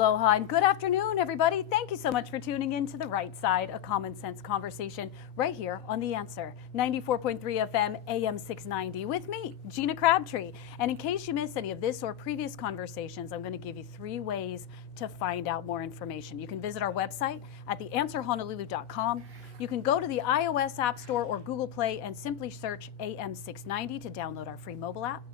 Aloha and good afternoon, everybody. Thank you so much for tuning in to The Right Side, a common sense conversation right here on The Answer, 94.3 FM, AM 690, with me, Gina Crabtree. And in case you missed any of this or previous conversations, I'm going to give you 3 ways to find out more information. You can visit our website at theanswerhonolulu.com. You can go to the iOS App Store or Google Play and simply search AM 690 to download our free mobile app.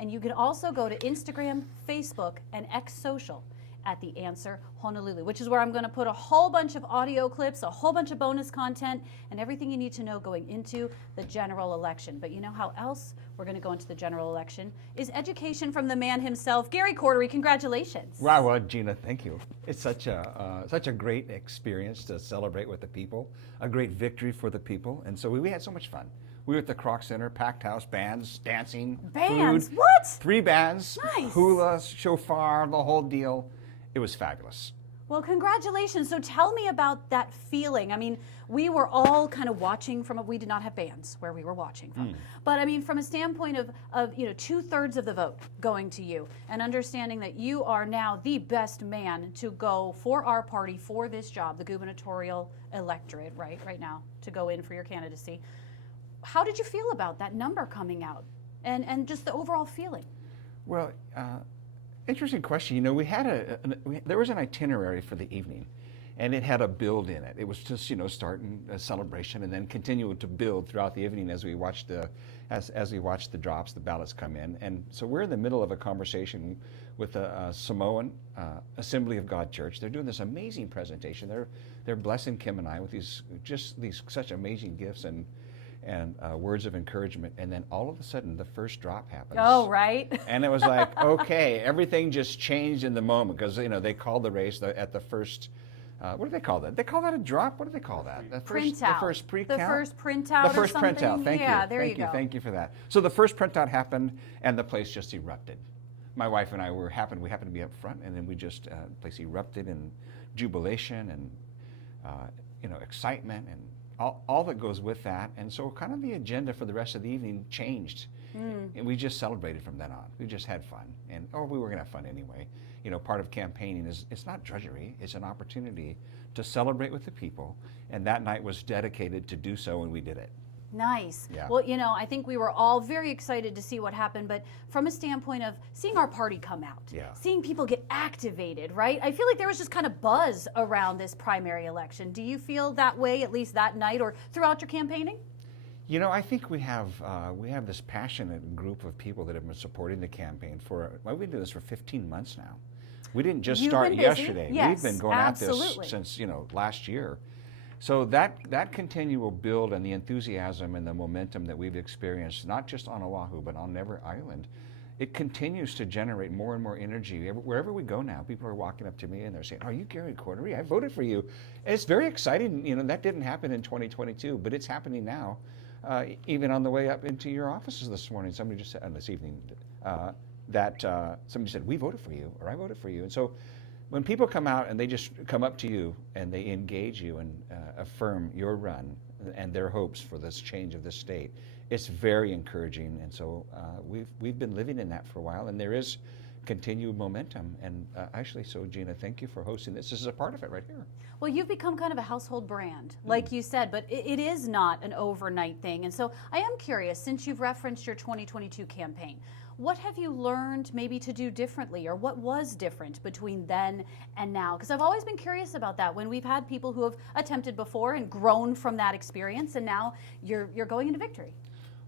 And you can also go to Instagram, Facebook, and X Social at The Answer Honolulu, which is where I'm going to put a whole bunch of audio clips, a whole bunch of bonus content, and everything you need to know going into the general election. But you know how else we're going to go into the general election is education from the man himself, Gary Cordery. Congratulations. Wow, well, Gina, thank you. It's such a great experience to celebrate with the people, a great victory for the people, and so we had so much fun. We were at the Kroc Center, packed house, bands, dancing, Bands? food. What? 3 bands, Nice. hula, shofar, the whole deal. It was fabulous. Well, congratulations. So tell me about that feeling. I mean, we were all kind of watching we did not have bands where we were watching from. But I mean, from a standpoint of 2/3 of the vote going to you and understanding that you are now the best man to go for our party for this job, the gubernatorial electorate, right now, to go in for your candidacy. How did you feel about that number coming out and just the overall feeling? Well, interesting question. You know, we had there was an itinerary for the evening, and it had a build in it. It was just starting a celebration and then continuing to build throughout the evening as we watched as we watched the drops, the ballots come in. And so we're in the middle of a conversation with the Samoan Assembly of God Church. They're doing this amazing presentation. They're blessing Kim and I with these such amazing gifts and words of encouragement, and then all of a sudden the first drop happens. Oh, right. And it was like, okay, everything just changed in the moment because they called the race at the first. What do they call that? They call that a drop. What do they call that? The first pre-count. The first printout. The first or something? printout. Thank you. There you go. Thank you for that. So the first printout happened, and the place just erupted. My wife and I we happened to be up front, and then we just the place erupted in jubilation and excitement and all that goes with that. And so kind of the agenda for the rest of the evening changed. And we just celebrated from then on. We just had fun. And we were going to have fun anyway. Part of campaigning is it's not drudgery. It's an opportunity to celebrate with the people. And that night was dedicated to do so, and we did it. Nice. Yeah. Well, I think we were all very excited to see what happened, but from a standpoint of seeing our party come out, seeing people get activated, right? I feel like there was just kind of buzz around this primary election. Do you feel that way, at least that night or throughout your campaigning? I think we have this passionate group of people that have been supporting the campaign we've been doing this for 15 months now. We didn't just start yesterday. Yes, we've been going absolutely. at this since last year. So that continual build and the enthusiasm and the momentum that we've experienced, not just on Oahu, but on every island, it continues to generate more and more energy. Wherever we go now, people are walking up to me and they're saying, "Are you Gary Cordery? I voted for you." And it's very exciting. That didn't happen in 2022, but it's happening now. Even on the way up into your offices this morning, somebody just said, this evening, somebody said, "We voted for you," or "I voted for you." And so when people come out and they just come up to you and they engage you and affirm your run and their hopes for this change of this state, it's very encouraging. And so we've been living in that for a while, and there is continued momentum. And actually, so Gina, thank you for hosting this. This is a part of it right here. Well, you've become kind of a household brand, like you said, but it is not an overnight thing. And so I am curious, since you've referenced your 2022 campaign, what have you learned maybe to do differently, or what was different between then and now? Because I've always been curious about that when we've had people who have attempted before and grown from that experience, and now you're going into victory.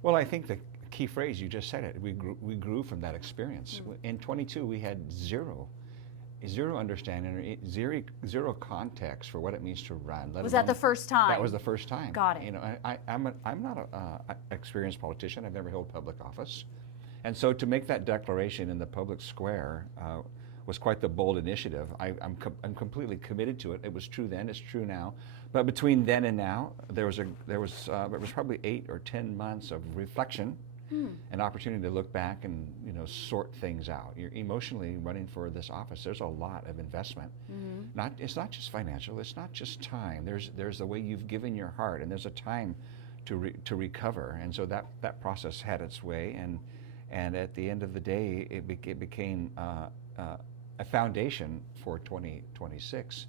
Well, I think the key phrase, you just said it, we grew from that experience. In 22, we had zero understanding or zero context for what it means to run. Was that the first time? That was the first time. Got it. I'm not an experienced politician. I've never held public office. And so to make that declaration in the public square was quite the bold initiative. I'm completely committed to it. It was true then, it's true now. But between then and now, there was probably 8 or 10 months of reflection, an opportunity to look back and sort things out. You're emotionally running for this office. There's a lot of investment. It's not just financial. It's not just time. There's the way you've given your heart, and there's a time to recover. And so that process had its way, and at the end of the day, it became a foundation for 2026.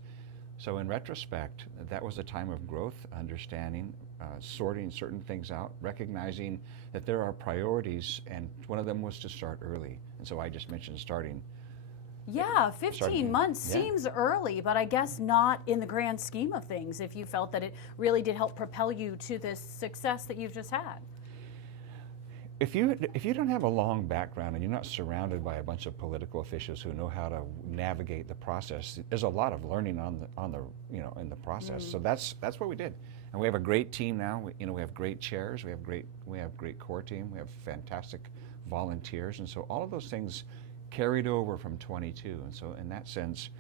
So in retrospect, that was a time of growth, understanding, sorting certain things out, recognizing that there are priorities, and one of them was to start early. And so I just mentioned starting. Yeah, 15 months Yeah. seems early, but I guess not in the grand scheme of things if you felt that it really did help propel you to this success that you've just had. If you don't have a long background and you're not surrounded by a bunch of political officials who know how to navigate the process, there's a lot of learning in the process. So that's what we did, and we have a great team now. We have great chairs, we have great core team, we have fantastic volunteers, and so all of those things carried over from 22. And so in that sense,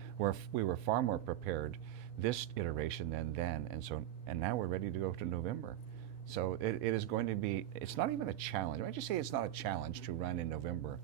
we were far more prepared this iteration than then, and now we're ready to go to November. So it is going to be, it's not even a challenge. Why don't you say it's not a challenge to run in November?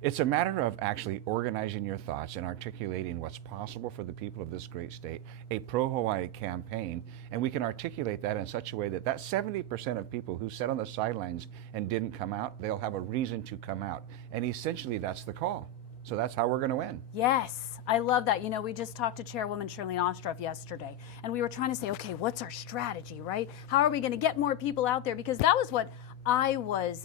It's a matter of actually organizing your thoughts and articulating what's possible for the people of this great state, a pro-Hawaii campaign, and we can articulate that in such a way that 70% of people who sat on the sidelines and didn't come out, they'll have a reason to come out. And essentially that's the call. So that's how we're going to win. Yes, I love that. We just talked to Chairwoman Shirley Ostroff yesterday, and we were trying to say, okay, what's our strategy, right? How are we going to get more people out there? Because that was what I was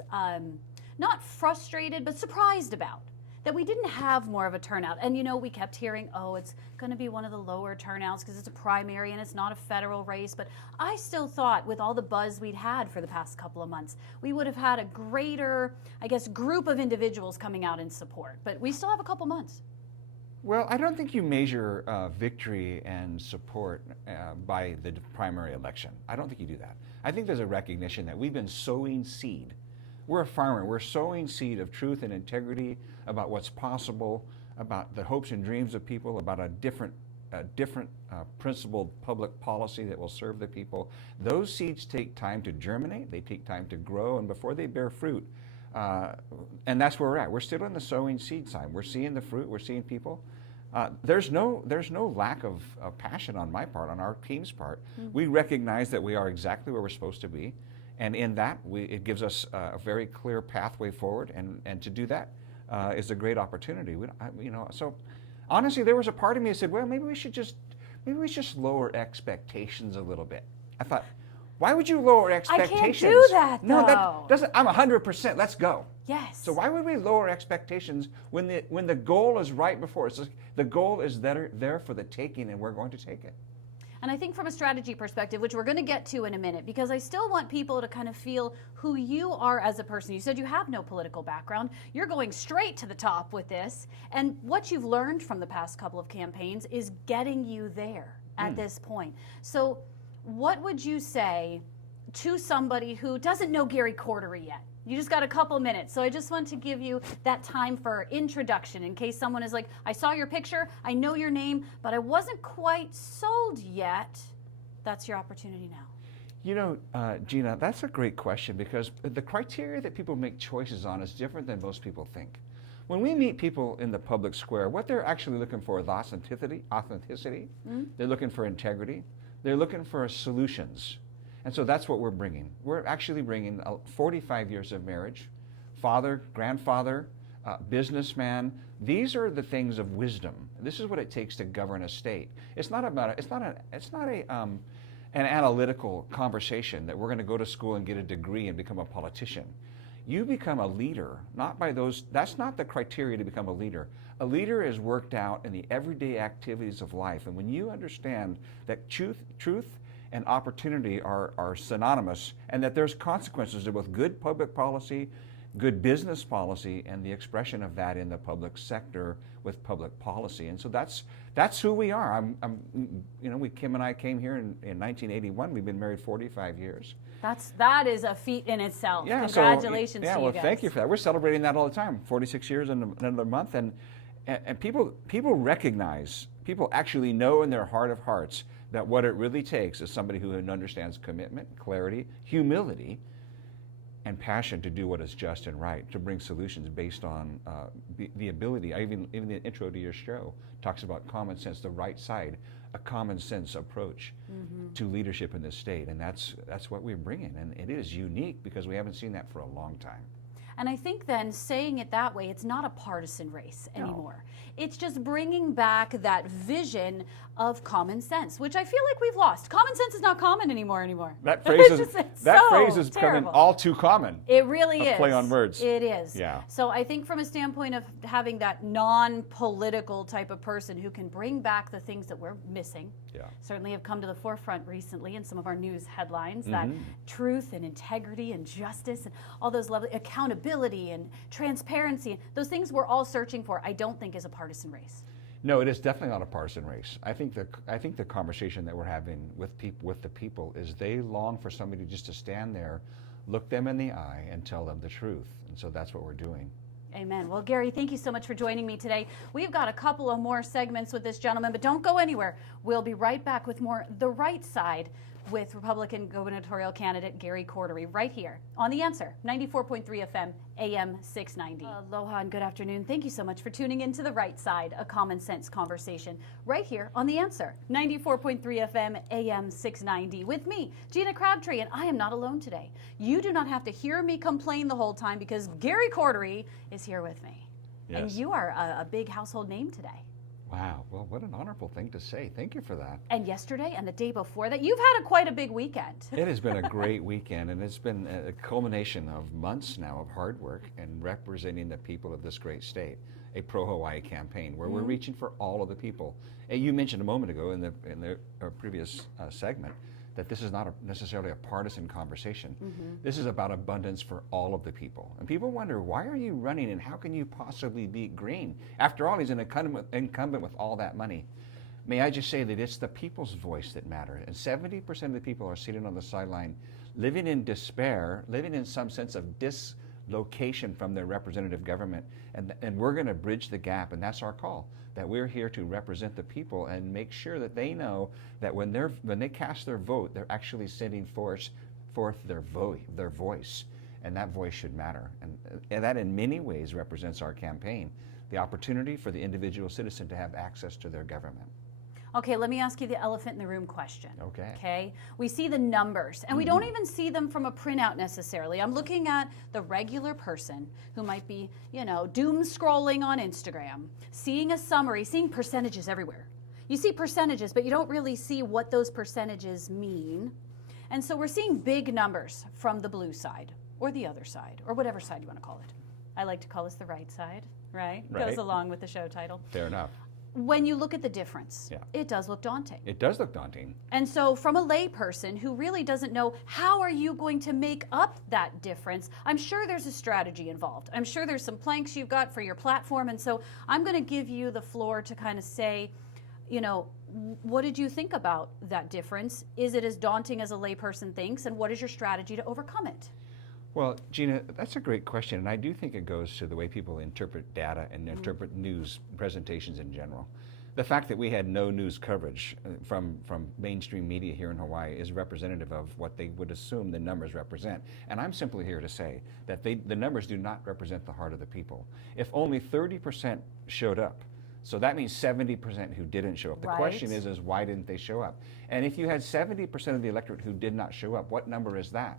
not frustrated, but surprised about, that we didn't have more of a turnout. And we kept hearing, oh, it's going to be one of the lower turnouts because it's a primary and it's not a federal race. But I still thought, with all the buzz we'd had for the past couple of months, we would have had a greater, I guess, group of individuals coming out in support. But we still have a couple months. Well, I don't think you measure victory and support by the primary election. I don't think you do that. I think there's a recognition that we've been sowing seed. We're a farmer. We're sowing seed of truth and integrity about what's possible, about the hopes and dreams of people, about a different principled public policy that will serve the people. Those seeds take time to germinate. They take time to grow, and before they bear fruit, and that's where we're at. We're still in the sowing seed time. We're seeing the fruit. We're seeing people. There's no lack of passion on my part, on our team's part. Mm-hmm. We recognize that we are exactly where we're supposed to be. And in that, it gives us a very clear pathway forward, and to do that is a great opportunity. So honestly, there was a part of me that said, well, maybe we should just lower expectations a little bit. I thought, why would you lower expectations? I can't do that, though. No, that doesn't. I'm 100%. Let's go. Yes. So why would we lower expectations when the goal is right before us? The goal is there for the taking, and we're going to take it. And I think from a strategy perspective, which we're going to get to in a minute, because I still want people to kind of feel who you are as a person. You said you have no political background. You're going straight to the top with this. And what you've learned from the past couple of campaigns is getting you there at this point. So what would you say to somebody who doesn't know Gary Cordery yet? You just got a couple minutes, so I just want to give you that time for introduction in case someone is like, I saw your picture, I know your name, but I wasn't quite sold yet. That's your opportunity now. Gina, that's a great question, because the criteria that people make choices on is different than most people think. When we meet people in the public square, what they're actually looking for is authenticity. Mm-hmm. They're looking for integrity. They're looking for solutions. And so that's what we're bringing. We're actually bringing 45 years of marriage, father, grandfather, businessman. These are the things of wisdom. This is what it takes to govern a state. It's not an analytical conversation that we're going to go to school and get a degree and become a politician. You become a leader, not by those. That's not the criteria to become a leader. A leader is worked out in the everyday activities of life. And when you understand that truth and opportunity are synonymous, and that there's consequences to both good public policy, good business policy, and the expression of that in the public sector with public policy. And so that's who we are. Kim and I came here in 1981. We've been married 45 years. That is a feat in itself. Yeah, congratulations to you guys. Thank you for that. We're celebrating that all the time. 46 years in another month, and people recognize, people actually know in their heart of hearts that what it really takes is somebody who understands commitment, clarity, humility, and passion to do what is just and right, to bring solutions based on the ability. Even the intro to your show talks about common sense, the right side, a common sense approach to leadership in this state, and that's what we're bringing, and it is unique because we haven't seen that for a long time. And I think then saying it that way, it's not a partisan race No. anymore. It's just bringing back that vision of common sense, which I feel like we've lost. Common sense is not common anymore. That phrase is It's that so phrase is becoming terrible. all too common. It really A is. play on words. It is. Yeah. So I think from a standpoint of having that non-political type of person who can bring back the things that we're missing, Yeah. certainly have come to the forefront recently in some of our news headlines, that truth and integrity and justice and all those lovely accountability and transparency, those things we're all searching for, I don't think is a partisan race. No, it is definitely not a partisan race. I think the conversation that we're having with the people is they long for somebody just to stand there, look them in the eye, and tell them the truth. And so that's what we're doing. Amen. Well, Gary, thank you so much for joining me today. We've got a couple of more segments with this gentleman, but don't go anywhere. We'll be right back with more The Right Side with Republican gubernatorial candidate Gary Cordery right here on The Answer, 94.3 FM, AM 690. Aloha and good afternoon. Thank you so much for tuning in to The Right Side, a common sense conversation right here on The Answer, 94.3 FM, AM 690 with me, Gina Crabtree, and I am not alone today. You do not have to hear me complain the whole time because Gary Cordery is here with me. Yes. And you are a big household name today. Wow. Well, what an honorable thing to say. Thank you for that. And yesterday and the day before that, you've had quite a big weekend. It has been a great weekend, and it's been a culmination of months now of hard work and representing the people of this great state. A pro-Hawaii campaign where we're reaching for all of the people. And you mentioned a moment ago in the previous segment that this is not necessarily a partisan conversation. This is about abundance for all of the people. And people wonder, why are you running and how can you possibly beat Green? After all, he's an incumbent with all that money. May I just say that it's the people's voice that matters. And 70% of the people are sitting on the sideline, living in despair, living in some sense of dislocation from their representative government. And we're going to bridge the gap, and that's our call. That we're here to represent the people and make sure that they know that when they cast their vote, they're actually sending forth their voice, and that voice should matter. And that in many ways represents our campaign, the opportunity for the individual citizen to have access to their government. Okay, let me ask you the elephant in the room question. Okay. We see the numbers, and we don't even see them from a printout necessarily. I'm looking at the regular person who might be, doom scrolling on Instagram, seeing a summary, seeing percentages everywhere. You see percentages, but you don't really see what those percentages mean. And so we're seeing big numbers from the blue side, or the other side, or whatever side you want to call it. I like to call this the right side, right? Right. Goes along with the show title. Fair enough. When you look at the difference, it does look daunting. It does look daunting. And so from a layperson who really doesn't know how are you going to make up that difference, I'm sure there's a strategy involved. I'm sure there's some planks you've got for your platform. And so I'm going to give you the floor to kind of say, what did you think about that difference? Is it as daunting as a layperson thinks? And what is your strategy to overcome it? Well, Gina, that's a great question, and I do think it goes to the way people interpret data and interpret news presentations in general. The fact that we had no news coverage from mainstream media here in Hawaii is representative of what they would assume the numbers represent. And I'm simply here to say that the numbers do not represent the heart of the people. If only 30% showed up, so that means 70% who didn't show up. The question is why didn't they show up? And if you had 70% of the electorate who did not show up, what number is that?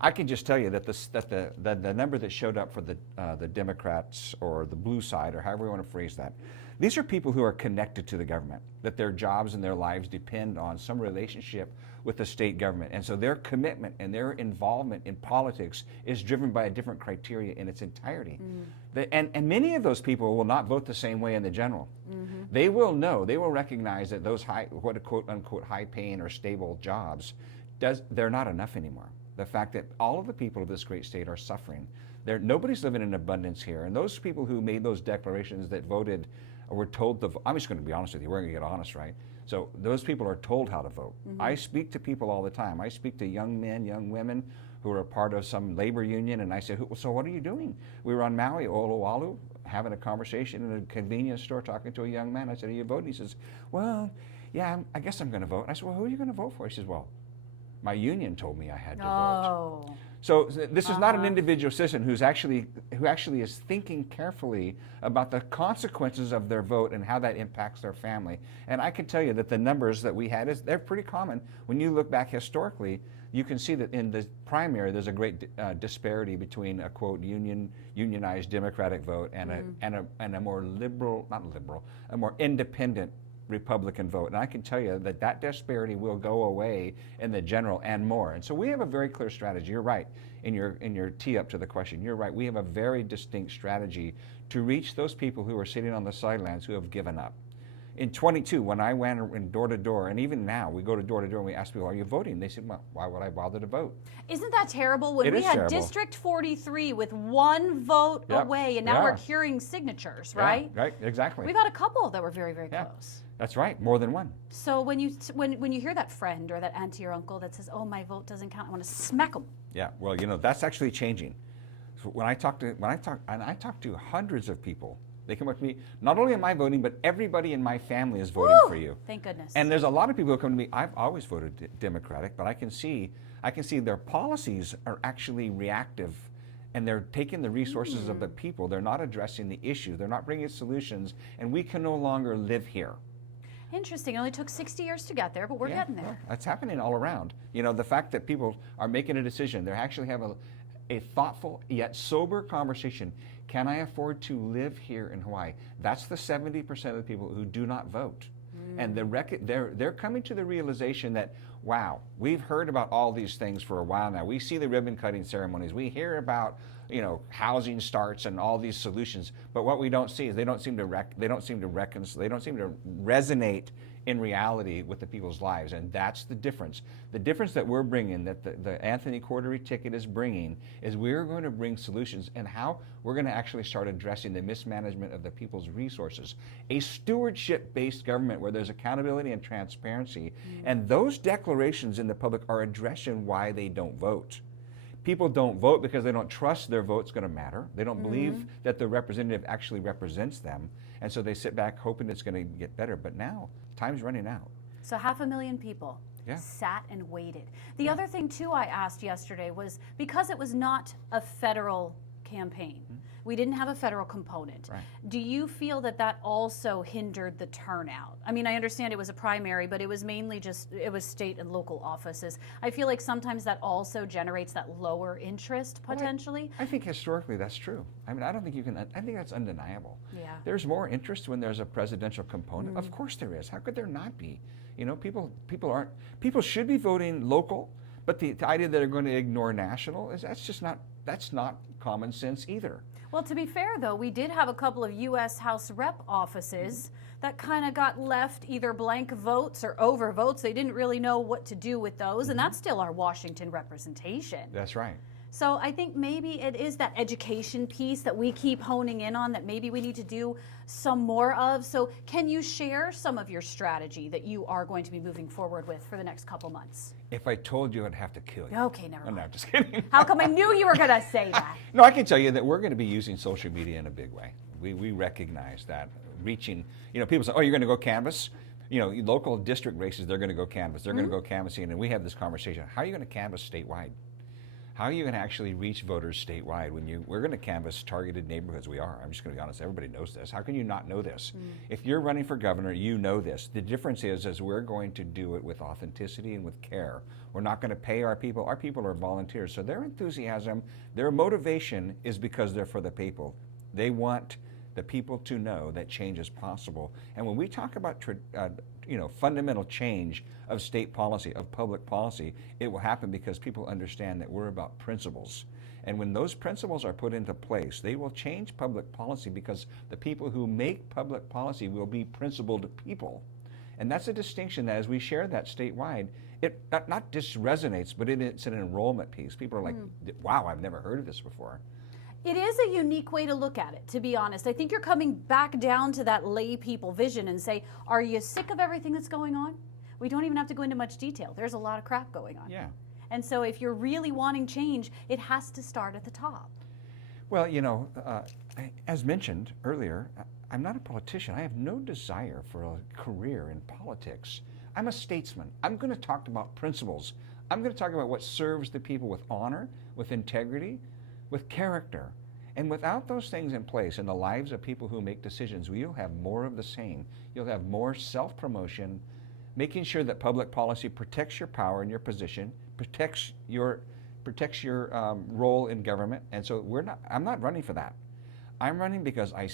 I can just tell you that the number that showed up for the Democrats or the blue side, or however you want to phrase that, these are people who are connected to the government, that their jobs and their lives depend on some relationship with the state government. And so their commitment and their involvement in politics is driven by a different criteria in its entirety. And many of those people will not vote the same way in the general. They will recognize that those what quote unquote high paying or stable jobs, they're not enough anymore. The fact that all of the people of this great state are suffering. Nobody's living in abundance here. And those people who made those declarations that voted or were told to vote, I'm just going to be honest with you, we're going to get honest, right? So those people are told how to vote. I speak to people all the time. I speak to young men, young women who are a part of some labor union, and I say, so what are you doing? We were on Maui, Olowalu, having a conversation in a convenience store talking to a young man. I said, are you voting? He says, well, yeah, I guess I'm going to vote. And I said, well, who are you going to vote for? He says, well, My union told me I had to vote. Oh. So this is not an individual citizen who actually is thinking carefully about the consequences of their vote and how that impacts their family. And I can tell you that the numbers that we had they're pretty common. When you look back historically, you can see that in the primary there's a great disparity between a quote unionized Democratic vote and a more a more independent Republican vote. And I can tell you that that disparity will go away in the general and more. And so we have a very clear strategy. You're right in your tee up to the question. You're right. We have a very distinct strategy to reach those people who are sitting on the sidelines who have given up. In 22, when I went door to door, and even now, we go to door and we ask people, are you voting? They said, well, why would I bother to vote? Isn't that terrible? When we had terrible. District 43 with one vote away, and now we're curing signatures, right? Yeah, right, exactly. We've had a couple that were very, very close. That's right, more than one. So when you hear that friend or that auntie or uncle that says, oh, my vote doesn't count, I want to smack them. Yeah, well, that's actually changing. So when I talk to hundreds of people, they come up to me, not only am I voting, but everybody in my family is voting for you. Thank goodness. And there's a lot of people who come to me, I've always voted Democratic, but I can see their policies are actually reactive, and they're taking the resources of the people. They're not addressing the issue. They're not bringing solutions, and we can no longer live here. Interesting. It only took 60 years to get there, but we're getting there. Well, that's happening all around. The fact that people are making a decision, they actually have a thoughtful yet sober conversation. Can I afford to live here in Hawaii? That's the 70% of the people who do not vote. And they're coming to the realization that, wow, we've heard about all these things for a while now. We see the ribbon cutting ceremonies. We hear about housing starts and all these solutions. But what we don't see is they don't seem to resonate in reality with the people's lives, and that's the difference. The difference that we're bringing, that the Anthony Cordery ticket is bringing, is we're going to bring solutions and how we're going to actually start addressing the mismanagement of the people's resources. A stewardship-based government where there's accountability and transparency, and those declarations in the public are addressing why they don't vote. People don't vote because they don't trust their vote's going to matter. They don't believe that the representative actually represents them, and so they sit back hoping it's going to get better. But now, time's running out. So 500,000 people sat and waited. The other thing, too, I asked yesterday was, because it was not a federal campaign, we didn't have a federal component. Right. Do you feel that that also hindered the turnout? I mean, I understand it was a primary, but it was mainly it was state and local offices. I feel like sometimes that also generates that lower interest potentially. I think historically that's true. I mean, I think that's undeniable. Yeah. There's more interest when there's a presidential component. Of course there is. How could there not be? People should be voting local, but the idea that they're going to ignore national that's not common sense either. Well, to be fair, though, we did have a couple of U.S. House Rep offices that kind of got left either blank votes or overvotes. They didn't really know what to do with those, and that's still our Washington representation. That's right. So I think maybe it is that education piece that we keep honing in on that maybe we need to do some more of. So can you share some of your strategy that you are going to be moving forward with for the next couple months? If I told you, I'd have to kill you. Okay, never mind. No, I'm just kidding. How come I knew you were going to say that? No, I can tell you that we're going to be using social media in a big way. We recognize that. Reaching, people say, oh, you're going to go canvass? Local district races, they're going to go canvass. They're going to go canvassing, and we have this conversation. How are you going to canvass statewide? How are you going to actually reach voters statewide we're going to canvass targeted neighborhoods? We are. I'm just going to be honest. Everybody knows this. How can you not know this? If you're running for governor, you know this. The difference is we're going to do it with authenticity and with care. We're not going to pay our people. Our people are volunteers. So their enthusiasm, their motivation is because they're for the people. They want the people to know that change is possible. And when we talk about fundamental change of state policy, of public policy, it will happen because people understand that we're about principles. And when those principles are put into place, they will change public policy because the people who make public policy will be principled people. And that's a distinction that as we share that statewide, it not just resonates, but it's an enrollment piece. People are like, wow, I've never heard of this before. It is a unique way to look at it, to be honest. I think you're coming back down to that lay people vision and say, are you sick of everything that's going on? We don't even have to go into much detail. There's a lot of crap going on. Yeah. And so if you're really wanting change, it has to start at the top. Well, as mentioned earlier, I'm not a politician. I have no desire for a career in politics. I'm a statesman. I'm going to talk about principles. I'm going to talk about what serves the people with honor, with integrity, with character. And without those things in place in the lives of people who make decisions, you'll have more of the same. You'll have more self-promotion, making sure that public policy protects your power and your position, protects your role in government. And so I'm not running for that. I'm running because I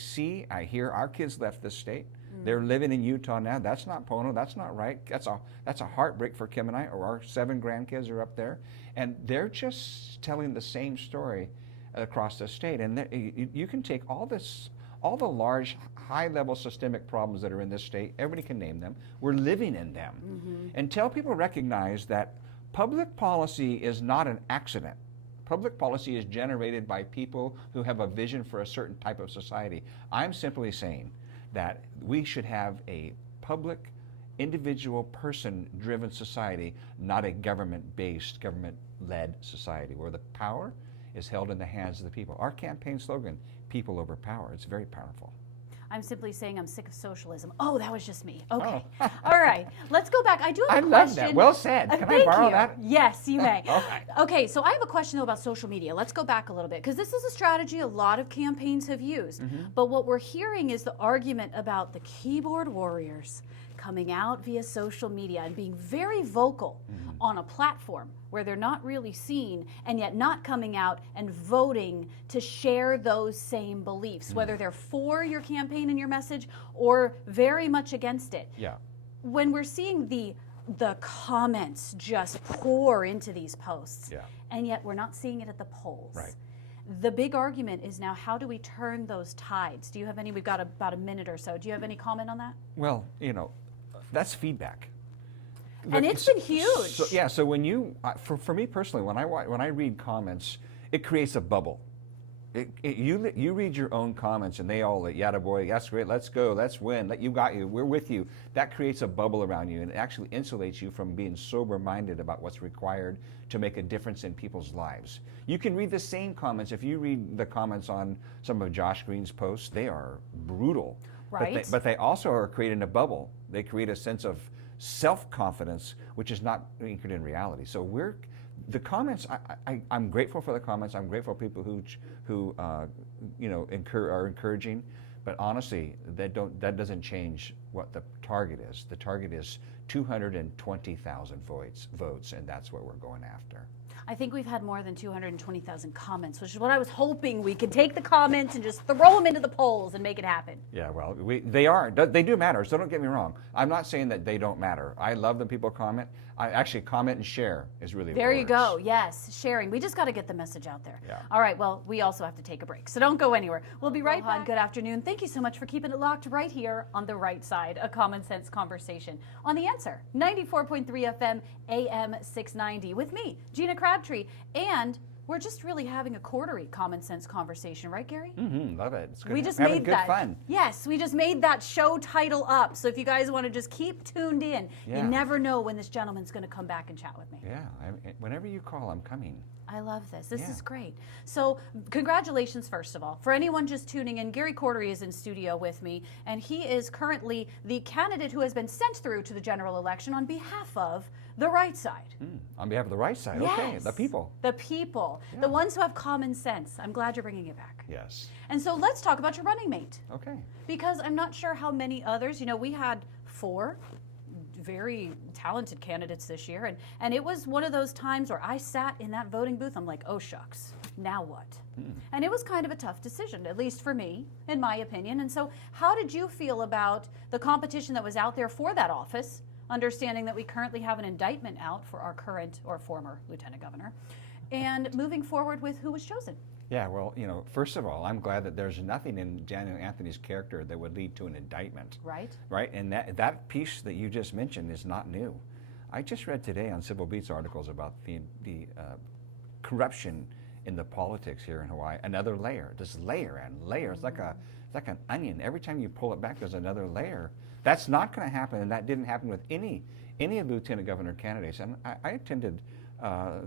hear our kids left this state. They're living in Utah now. That's not Pono. That's not right. That's a heartbreak for Kim and I, or our 7 grandkids are up there. And they're just telling the same story across the state. And you can take all the large, high-level systemic problems that are in this state, everybody can name them, we're living in them. Until people recognize that public policy is not an accident. Public policy is generated by people who have a vision for a certain type of society. I'm simply saying that we should have a public, individual, person-driven society, not a government-based, government-led society where the power is held in the hands of the people. Our campaign slogan, people over power, it's very powerful. I'm simply saying I'm sick of socialism. Oh, that was just me. Okay. Oh. All right. Let's go back. I do have a question. I love that. Well said. Can I borrow that? Yes, you may. Okay. Okay, so I have a question though about social media. Let's go back a little bit because this is a strategy a lot of campaigns have used. But what we're hearing is the argument about the keyboard warriors coming out via social media and being very vocal on a platform where they're not really seen, and yet not coming out and voting to share those same beliefs, whether they're for your campaign and your message or very much against it. Yeah. When we're seeing the comments just pour into these posts, and yet we're not seeing it at the polls. Right. The big argument is now, how do we turn those tides? Do you have any? We've got about a minute or so. Do you have any comment on that? Well, that's feedback. And it's been huge. So when you, for me personally, when I read comments, it creates a bubble. You read your own comments and they all, yada boy, that's great, let's go, let's win, we're with you. That creates a bubble around you and it actually insulates you from being sober-minded about what's required to make a difference in people's lives. You can read the same comments. If you read the comments on some of Josh Green's posts, they are brutal. Right. But they also are creating a bubble. They create a sense of self-confidence, which is not anchored in reality. So the comments, I'm grateful for the comments. I'm grateful for people who are encouraging. But honestly, that doesn't change what the target is. The target is 220,000 votes, and that's what we're going after. I think we've had more than 220,000 comments, which is what I was hoping we could take the comments and just throw them into the polls and make it happen. Yeah, well, they do matter, so don't get me wrong. I'm not saying that they don't matter. I love when people comment. I actually comment and share is really there you go. Yes, sharing. We just got to get the message out there. Yeah. All right, well, we also have to take a break, so don't go anywhere. We'll be right back. Good afternoon. Thank you so much for keeping it locked right here on The Right Side, a common sense conversation on The Answer, 94.3 FM, AM 690, with me, Gina Crabtree, and we're just really having a Cordery common sense conversation, right, Gary? Love it. It's good. We just having made good that fun. Yes, we just made that show title up. So if you guys want to just keep tuned in, you never know when this gentleman's going to come back and chat with me. Yeah, whenever you call, I'm coming. I love this. This is great. So congratulations, first of all. For anyone just tuning in, Gary Cordery is in studio with me, and he is currently the candidate who has been sent through to the general election on behalf of The Right Side. On behalf of The Right Side, yes. Okay, the people. The people, the ones who have common sense. I'm glad you're bringing it back. Yes. And so let's talk about your running mate. Okay. Because I'm not sure how many others, we had 4 very talented candidates this year, and it was one of those times where I sat in that voting booth, I'm like, oh shucks, now what? And it was kind of a tough decision, at least for me, in my opinion. And so how did you feel about the competition that was out there for that office, understanding that we currently have an indictment out for our current or former lieutenant governor, and moving forward with who was chosen? Yeah, well, first of all, I'm glad that there's nothing in Daniel Anthony's character that would lead to an indictment. Right. Right, and that piece that you just mentioned is not new. I just read today on Civil Beat's articles about the corruption in the politics here in Hawaii. Another layer, just layer and layer. It's like an onion. Every time you pull it back, there's another layer. That's not going to happen, and that didn't happen with any of the lieutenant governor candidates. And I attended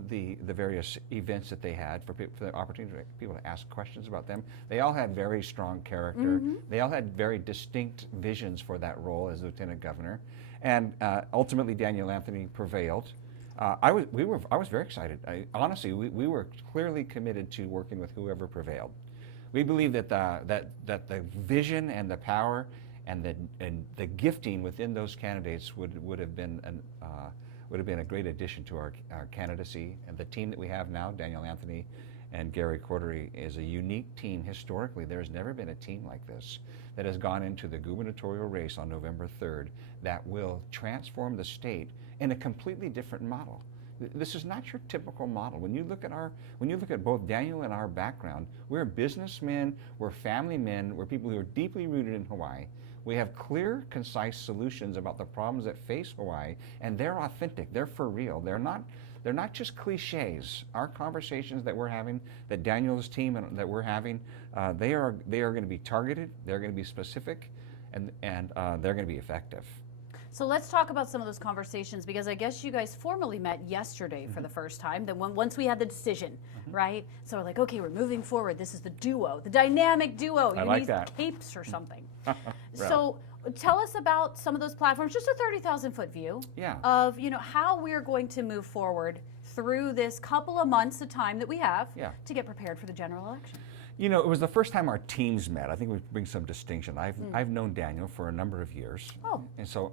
the various events that they had for the opportunity for people to ask questions about them. They all had very strong character. They all had very distinct visions for that role as lieutenant governor. And ultimately, Daniel Anthony prevailed. I was very excited. Honestly, we were clearly committed to working with whoever prevailed. We believe that the vision and the power and the gifting within those candidates would have been a great addition to our candidacy. And the team that we have now, Daniel Anthony and Gary Cordery, is a unique team. Historically, there's never been a team like this that has gone into the gubernatorial race on November 3rd that will transform the state in a completely different model. This is not your typical model. When you look at both Daniel and our background, we're businessmen, we're family men, we're people who are deeply rooted in Hawaii. We have clear, concise solutions about the problems that face Hawaii, and they're authentic, they're for real. They're not just cliches. Our conversations that we're having, that Daniel's team and that we're having, they are going to be targeted, they're going to be specific, and they're going to be effective. So let's talk about some of those conversations, because I guess you guys formally met yesterday for the first time. Then once we had the decision, right? So we're like, okay, we're moving forward. This is the duo, the dynamic duo. I like that. Capes or something. So tell us about some of those platforms, just a 30,000-foot view of how we're going to move forward through this couple of months of time that we have to get prepared for the general election. You know, it was the first time our teams met. I think we bring some distinction. I've known Daniel for a number of years. Oh. And so,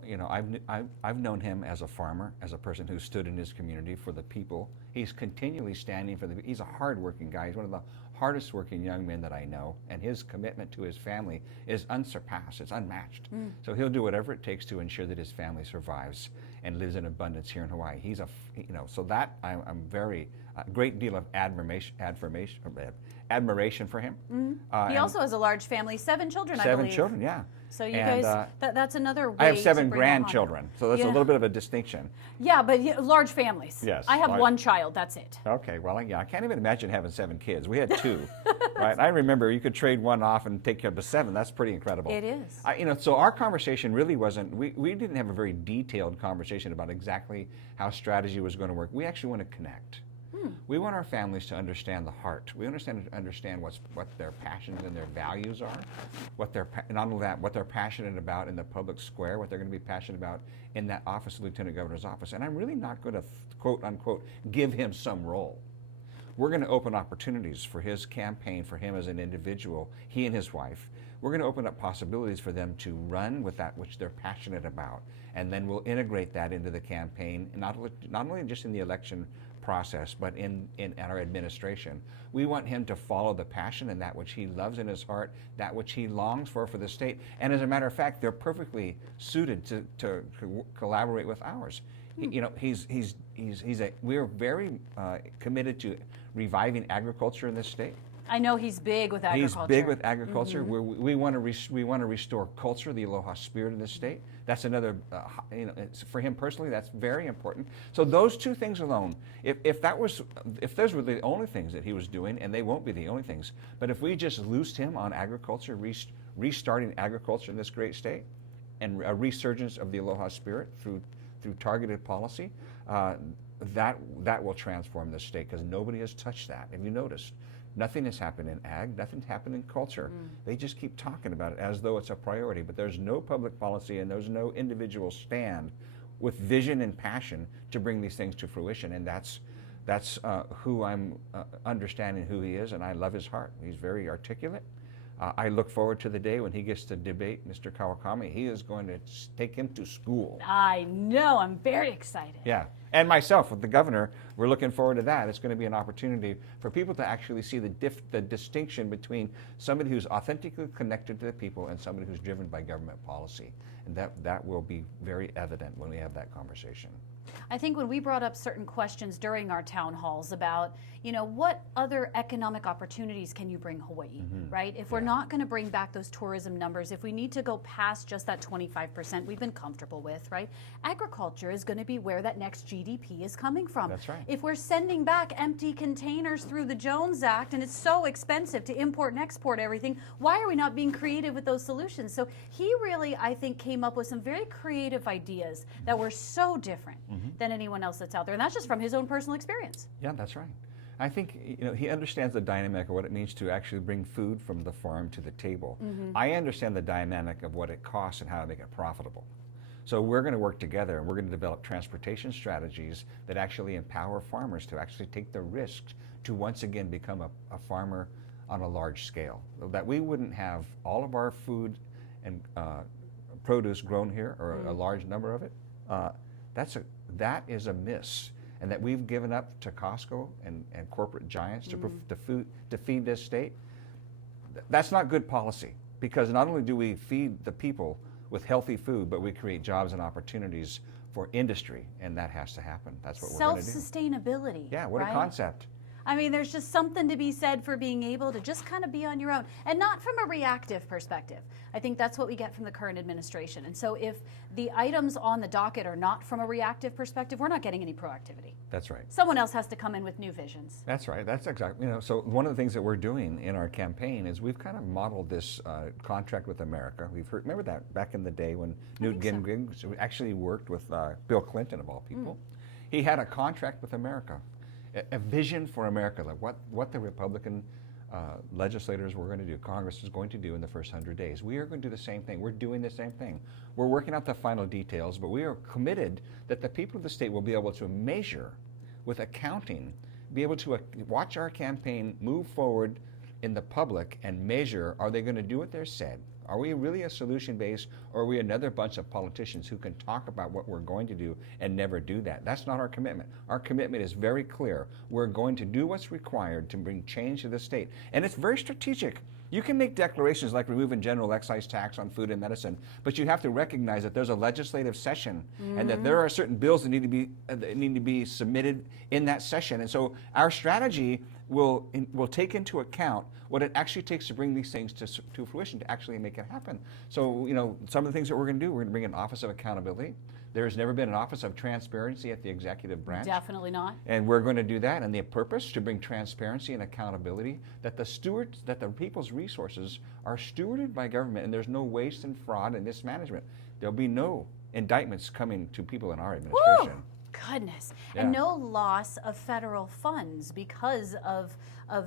I've known him as a farmer, as a person who stood in his community for the people. He's continually standing for he's a hardworking guy. He's one of the hardest working young men that I know, and his commitment to his family is unsurpassed. It's unmatched. So he'll do whatever it takes to ensure that his family survives and lives in abundance here in Hawaii. He's so that I'm very, a great deal of admiration for him. He also has a large family, 7 children, I believe. 7 children, yeah. So you guys, that's another way I have to 7 bring grandchildren, so that's a little bit of a distinction. Yeah, but large families. Yes. I have 1 child, that's it. Okay, well, I can't even imagine having 7 kids. We had 2, right? I remember you could trade 1 off and take care of the 7. That's pretty incredible. It is. So our conversation really wasn't, we didn't have a very detailed conversation about exactly how strategy was going to work. We actually want to connect. We want our families to understand the heart. We understand what their passions and their values are, not only that, what they're passionate about in the public square, what they're going to be passionate about in that office, the Lieutenant Governor's office. And I'm really not going to, quote unquote, give him some role. We're going to open opportunities for his campaign, for him as an individual, he and his wife. We're going to open up possibilities for them to run with that which they're passionate about. And then we'll integrate that into the campaign, not only just in the election process, but in our administration. We want him to follow the passion and that which he loves in his heart, that which he longs for the state. And as a matter of fact, they're perfectly suited to collaborate with ours. We're very committed to reviving agriculture in this state. I know he's big with agriculture. He's big with agriculture. We want to restore culture, the aloha spirit in this state. That's another, for him personally, that's very important. So those 2 things alone, if those were the only things that he was doing, and they won't be the only things, but if we just loosed him on agriculture, restarting agriculture in this great state, and a resurgence of the aloha spirit through targeted policy, that will transform this state, because nobody has touched that. Have you noticed? Nothing has happened in ag, nothing's happened in culture. They just keep talking about it as though it's a priority, but there's no public policy and there's no individual stand with vision and passion to bring these things to fruition. And that's who I'm understanding who he is, and I love his heart. He's very articulate. I look forward to the day when he gets to debate Mr. Kawakami. He is going to take him to school. I know, I'm very excited. Yeah, and myself with the governor, we're looking forward to that. It's going to be an opportunity for people to actually see the distinction between somebody who's authentically connected to the people and somebody who's driven by government policy. And that will be very evident when we have that conversation. I think when we brought up certain questions during our town halls about, what other economic opportunities can you bring Hawaii, right? If we're not going to bring back those tourism numbers, if we need to go past just that 25% we've been comfortable with, right? Agriculture is going to be where that next GDP is coming from. That's right. If we're sending back empty containers through the Jones Act and it's so expensive to import and export everything, why are we not being creative with those solutions? So he really, I think, came up with some very creative ideas that were so different than anyone else that's out there. And that's just from his own personal experience. Yeah, that's right. I think he understands the dynamic of what it means to actually bring food from the farm to the table. I understand the dynamic of what it costs and how to make it profitable. So we're going to work together, and we're going to develop transportation strategies that actually empower farmers to actually take the risks to once again become a farmer on a large scale. That we wouldn't have all of our food and produce grown here, or a large number of it. That is a miss. And that we've given up to Costco and corporate giants to feed this state. That's not good policy, because not only do we feed the people with healthy food, but we create jobs and opportunities for industry, and that has to happen. That's what we're going to do. Self-sustainability. Yeah, what right? a concept. I mean, there's just something to be said for being able to just kind of be on your own, and not from a reactive perspective. I think that's what we get from the current administration. And so if the items on the docket are not from a reactive perspective, we're not getting any proactivity. That's right. Someone else has to come in with new visions. That's right. That's exactly, so one of the things that we're doing in our campaign is we've kind of modeled this contract with America. We've heard, remember that back in the day when Newt Gingrich actually worked with Bill Clinton, of all people. He had a contract with America, a vision for America, like what the Republican legislators were going to do, Congress is going to do in the first 100 days. We are going to do the same thing. We're doing the same thing. We're working out the final details, but we are committed that the people of the state will be able to measure with accounting, be able to watch our campaign move forward in the public and measure, are they going to do what they're said? Are we really a solution-based, or are we another bunch of politicians who can talk about what we're going to do and never do that? That's not our commitment. Our commitment is very clear. We're going to do what's required to bring change to the state. And it's very strategic. You can make declarations like removing general excise tax on food and medicine, but you have to recognize that there's a legislative session and that there are certain bills that need to be submitted in that session. And so our strategy will take into account what it actually takes to bring these things to fruition, to actually make it happen. So, some of the things that we're going to do, we're going to bring an Office of Accountability. There's never been an Office of Transparency at the executive branch. Definitely not. And we're going to do that, and the purpose to bring transparency and accountability, that the people's resources are stewarded by government, and there's no waste and fraud and mismanagement. There'll be no indictments coming to people in our administration. Woo! Goodness. Yeah. And no loss of federal funds because of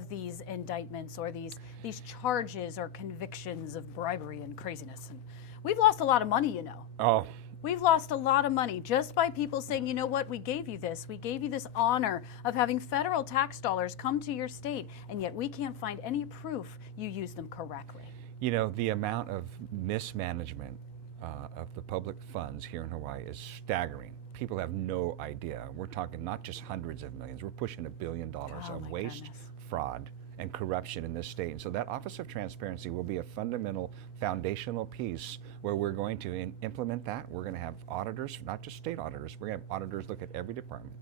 these indictments or these charges or convictions of bribery and craziness. And we've lost a lot of money, Oh. We've lost a lot of money just by people saying, you know what, we gave you this honor of having federal tax dollars come to your state, and yet we can't find any proof you used them correctly. The amount of mismanagement of the public funds here in Hawaii is staggering. People have no idea. We're talking not just hundreds of millions, we're pushing $1 billion of waste, fraud, and corruption in this state. And so that Office of Transparency will be a fundamental, foundational piece where we're going to implement that. We're going to have auditors, not just state auditors, we're going to have auditors look at every department.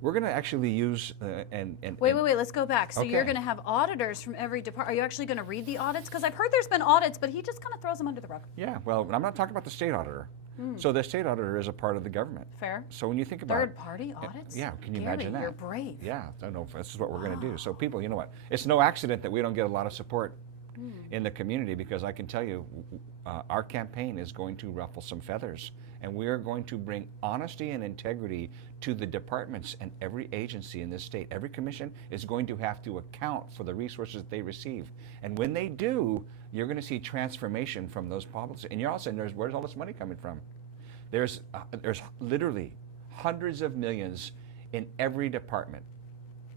We're going to actually use Wait, let's go back. So you're going to have auditors from every department. Are you actually going to read the audits? Because I've heard there's been audits, but he just kind of throws them under the rug. Yeah, well, I'm not talking about the state auditor. So the state auditor is a part of the government. Fair. So when you think about third-party audits? Yeah, can you Gary, imagine that? You're brave. Yeah, I know, this is what we're going to do. So people, you know what? It's no accident that we don't get a lot of support in the community, because I can tell you our campaign is going to ruffle some feathers, and we are going to bring honesty and integrity to the departments and every agency in this state. Every commission is going to have to account for the resources that they receive. And when they do, you're going to see transformation from those policies. And you're also saying, where's all this money coming from? There's literally hundreds of millions in every department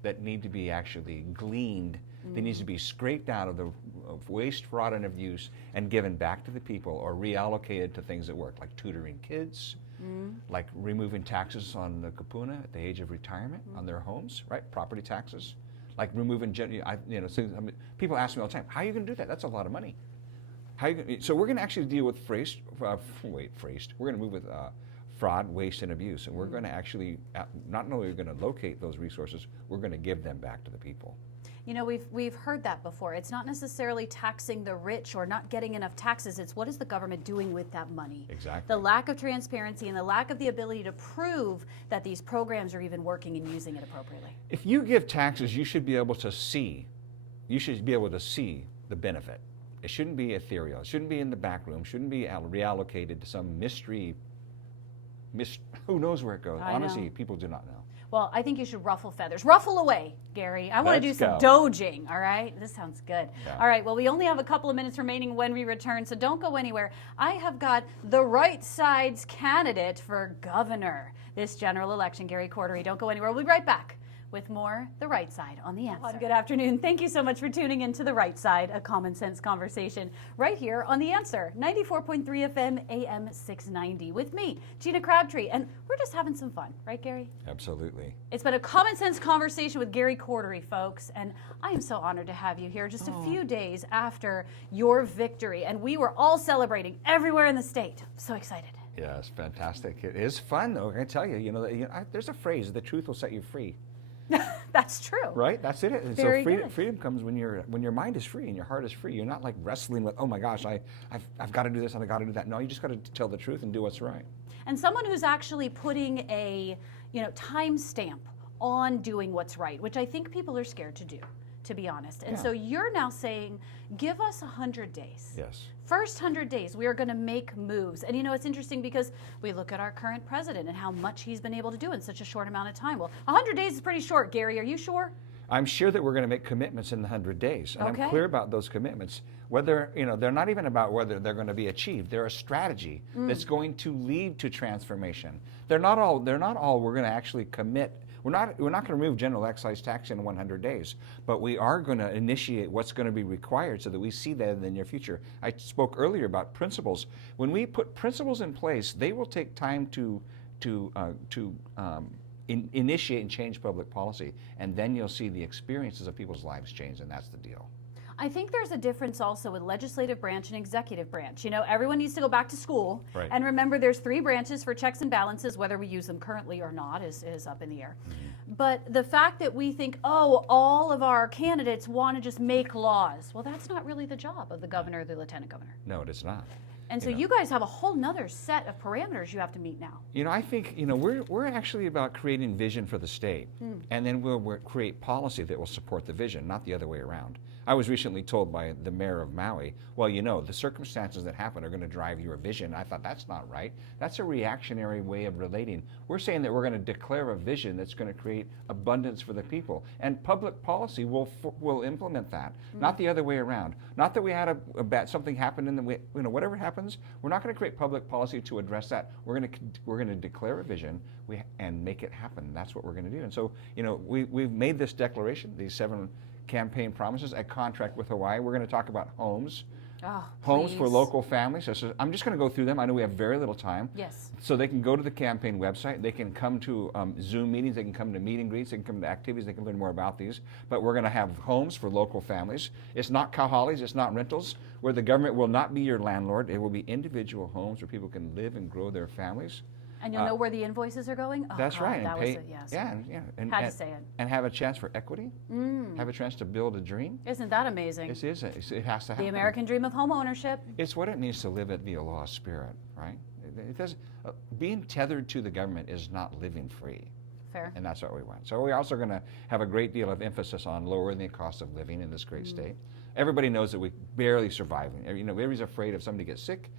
that need to be actually gleaned. They need to be scraped out of the waste, fraud, and abuse and given back to the people, or reallocated to things that work, like tutoring kids, like removing taxes on the kapuna at the age of retirement on their homes, right? Property taxes, like removing, people ask me all the time, how are you going to do that? That's a lot of money. So we're going to actually deal with we're going to move with fraud, waste, and abuse, and we're going to actually, not only are we going to locate those resources, we're going to give them back to the people. We've heard that before. It's not necessarily taxing the rich or not getting enough taxes. It's what is the government doing with that money? Exactly. The lack of transparency and the lack of the ability to prove that these programs are even working and using it appropriately. If you give taxes, you should be able to see. You should be able to see the benefit. It shouldn't be ethereal. It shouldn't be in the back room. Shouldn't be reallocated to some mystery. Who knows where it goes? Honestly, people do not know. Well, I think you should ruffle feathers. Ruffle away, Gary. I want to do Let's some go. doging, all right? This sounds good. Yeah. All right, well, we only have a couple of minutes remaining when we return, so don't go anywhere. I have got the right side's candidate for governor this general election, Gary Cordery. Don't go anywhere. We'll be right back with more The Right Side on The Answer. Good afternoon. Thank you so much for tuning in to The Right Side, a common sense conversation right here on The Answer, 94.3 FM, AM 690, with me, Gina Crabtree. And we're just having some fun, right, Gary? Absolutely. It's been a common sense conversation with Gary Cordery, folks, and I am so honored to have you here just a few days after your victory. And we were all celebrating everywhere in the state. So excited. Yeah, it's fantastic. It is fun, though. I can tell you, there's a phrase, the truth will set you free. That's true. Right? That's it. And Very so good. freedom comes when your mind is free and your heart is free. You're not like wrestling with, oh my gosh, I've got to do this and I've got to do that. No, you just got to tell the truth and do what's right. And someone who's actually putting a time stamp on doing what's right, which I think people are scared to do, to be honest. And Yeah. so you're now saying, give us 100 days. Yes. First 100 days, we are going to make moves. And it's interesting because we look at our current president and how much he's been able to do in such a short amount of time. Well, 100 days is pretty short, Gary. Are you sure? I'm sure that we're going to make commitments in the 100 days. And Okay. I'm clear about those commitments. Whether, they're not even about whether they're going to be achieved. They're a strategy that's going to lead to transformation. They're not all we're going to actually commit. We're not going to remove general excise tax in 100 days, but we are going to initiate what's going to be required so that we see that in the near future. I spoke earlier about principles. When we put principles in place, they will take time to initiate and change public policy, and then you'll see the experiences of people's lives change, and that's the deal. I think there's a difference also with legislative branch and executive branch. Everyone needs to go back to school. Right. And remember, there's 3 branches for checks and balances. Whether we use them currently or not is up in the air. Mm-hmm. But the fact that we think, all of our candidates want to just make laws, well, that's not really the job of the governor or the lieutenant governor. No, it is not. And so you guys have a whole nother set of parameters you have to meet now. I think, we're actually about creating vision for the state, and then we'll create policy that will support the vision, not the other way around. I was recently told by the mayor of Maui, well, the circumstances that happen are going to drive your vision. I thought, that's not right. That's a reactionary way of relating. We're saying that we're going to declare a vision that's going to create abundance for the people, and public policy will implement that, not the other way around. Not that we had something happen in the whatever happens, we're not going to create public policy to address that. We're going to declare a vision and make it happen. That's what we're going to do. And so, we've made this declaration, these 7 campaign promises, a contract with Hawaii. We're going to talk about homes. Homes for Please. local families. So I'm just going to go through them. I know we have very little time. Yes. So they can go to the campaign website. They can come to Zoom meetings. They can come to meet and greets. They can come to activities. They can learn more about these. But we're going to have homes for local families. It's not kauhalis. It's not rentals, where the government will not be your landlord. It will be individual homes where people can live and grow their families. And you'll know where the invoices are going? Oh, That's God, right. That And was it, yes. And, Had to say it. And have a chance for equity. Have a chance to build a dream. Isn't that amazing? It has to happen. The American dream of home ownership. It's what it means to live it via law of spirit, right? It does. Being tethered to the government is not living free. Fair. And that's what we want. So we're also going to have a great deal of emphasis on lowering the cost of living in this great state. Everybody knows that we barely survive. Everybody's afraid if somebody gets sick,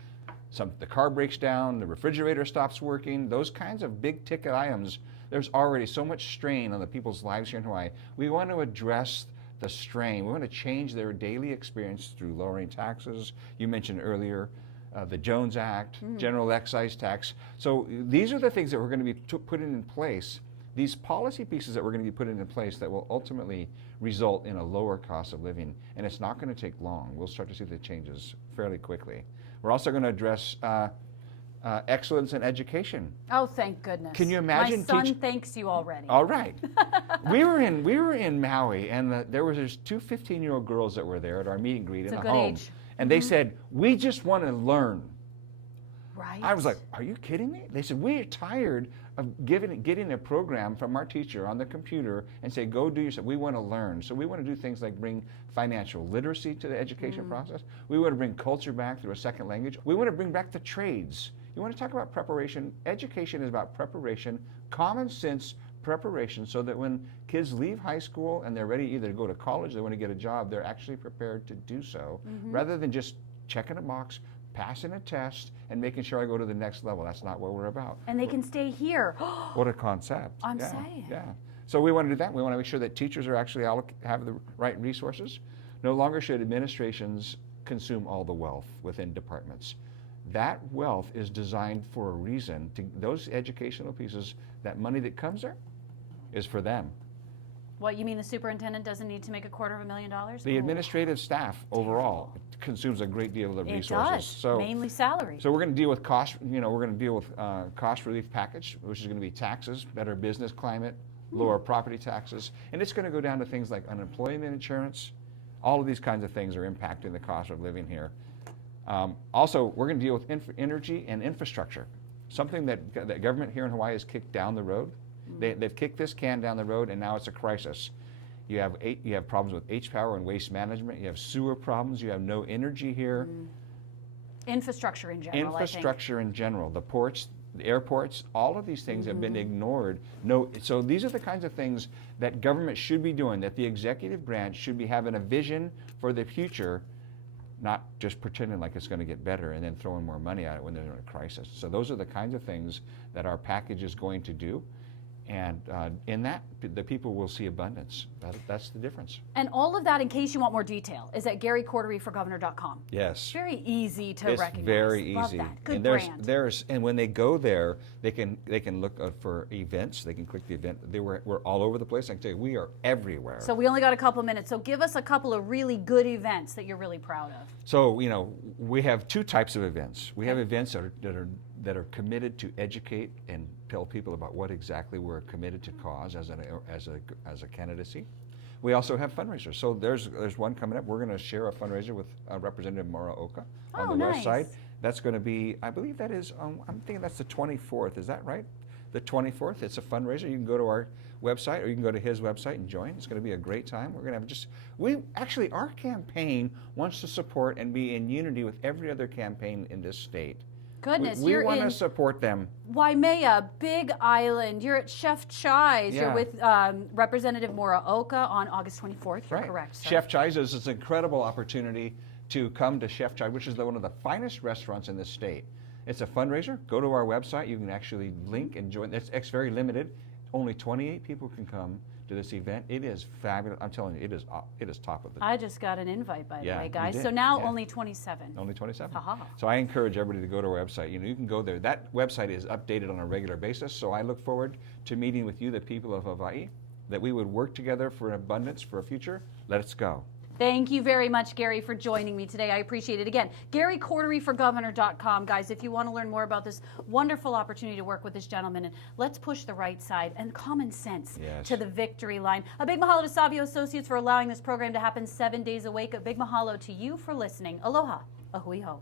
the car breaks down, the refrigerator stops working, those kinds of big ticket items. There's already so much strain on the people's lives here in Hawaii. We want to address the strain. We want to change their daily experience through lowering taxes. You mentioned earlier the Jones Act, general excise tax. So these are the things that we're going to be putting in place, these policy pieces that we're going to be putting in place that will ultimately result in a lower cost of living. And it's not going to take long. We'll start to see the changes fairly quickly. We're also going to address excellence in education. Oh, thank goodness. Can you imagine? My son thanks you already. All right. we were in Maui, and there was these 2 15-year-old girls that were there at our meet and greet in a the good home. age. And they said, we just want to learn. Right. I was like, are you kidding me? They said, we're tired of getting a program from our teacher on the computer and say, go do yourself. We want to learn. So we want to do things like bring financial literacy to the education process. We want to bring culture back through a second language. We want to bring back the trades. You want to talk about preparation? Education is about preparation, common sense preparation, so that when kids leave high school and they're ready either to go to college, they want to get a job, they're actually prepared to do so, rather than just checking a box, passing a test and making sure I go to the next level. That's not what we're about. And they can stay here. What a concept. I'm Yeah, saying. Yeah. So we want to do that. We want to make sure that teachers are actually have the right resources. No longer should administrations consume all the wealth within departments. That wealth is designed for a reason. Those educational pieces, that money that comes there, is for them. What, you mean the superintendent doesn't need to make $250,000? The administrative staff overall consumes a great deal of the resources. It does, So, mainly salary. So we're going to deal with cost. We're going to deal with cost relief package, which is going to be taxes, better business climate, lower property taxes, and it's going to go down to things like unemployment insurance. All of these kinds of things are impacting the cost of living here. Also, we're going to deal with energy and infrastructure, something that government here in Hawaii has kicked down the road. They've kicked this can down the road, and now it's a crisis. You have problems with H-Power and waste management. You have sewer problems. You have no energy here. Infrastructure in general, Infrastructure in general. The ports, the airports, all of these things have been ignored. So these are the kinds of things that government should be doing, that the executive branch should be having a vision for the future, not just pretending like it's going to get better and then throwing more money at it when they're in a crisis. So those are the kinds of things that our package is going to do. And in that, the people will see abundance. That's the difference. And all of that, in case you want more detail, is at GaryCorderyForGovernor.com. Yes. Very easy to recognize. It's very Love easy. that. Good And brand. and when they go there, they can look for events. They can click the event. We're all over the place. I can tell you, we are everywhere. So we only got a couple of minutes. So give us a couple of really good events that you're really proud of. So we have two types of events. We have events that are committed to educate and tell people about what exactly we're committed to cause as a candidacy. We also have fundraisers. So there's one coming up. We're going to share a fundraiser with Representative Muraoka on the west side. That's going to be, I believe that is, I'm thinking that's the 24th. Is that right? The 24th. It's a fundraiser. You can go to our website or you can go to his website and join. It's going to be a great time. We're going to have our campaign wants to support and be in unity with every other campaign in this state. Goodness, we you're want in to support them. Waimea, Big Island. You're at Chef Chai's. Yeah. You're with Representative Muraoka on August 24th. You're Right. correct, sir. Chef Chai's is this incredible opportunity to come to Chef Chai, which is one of the finest restaurants in this state. It's a fundraiser. Go to our website. You can actually link and join. It's very limited. Only 28 people can come to this event. It is fabulous. I'm telling you, it is top of the. I just got an invite, by the Yeah, way, you guys. did. So now Yeah. only 27. Only 27. Aha. So I encourage everybody to go to our website. You can go there. That website is updated on a regular basis. So I look forward to meeting with you, the people of Hawaii, that we would work together for abundance, for a future. Let's go. Thank you very much, Gary, for joining me today. I appreciate it. Again, GaryCorderyForGovernor.com. Guys, if you want to learn more about this wonderful opportunity to work with this gentleman, and let's push the right side and common sense to the victory line. A big mahalo to Savio Associates for allowing this program to happen 7 days a week. A big mahalo to you for listening. Aloha. A hui hou.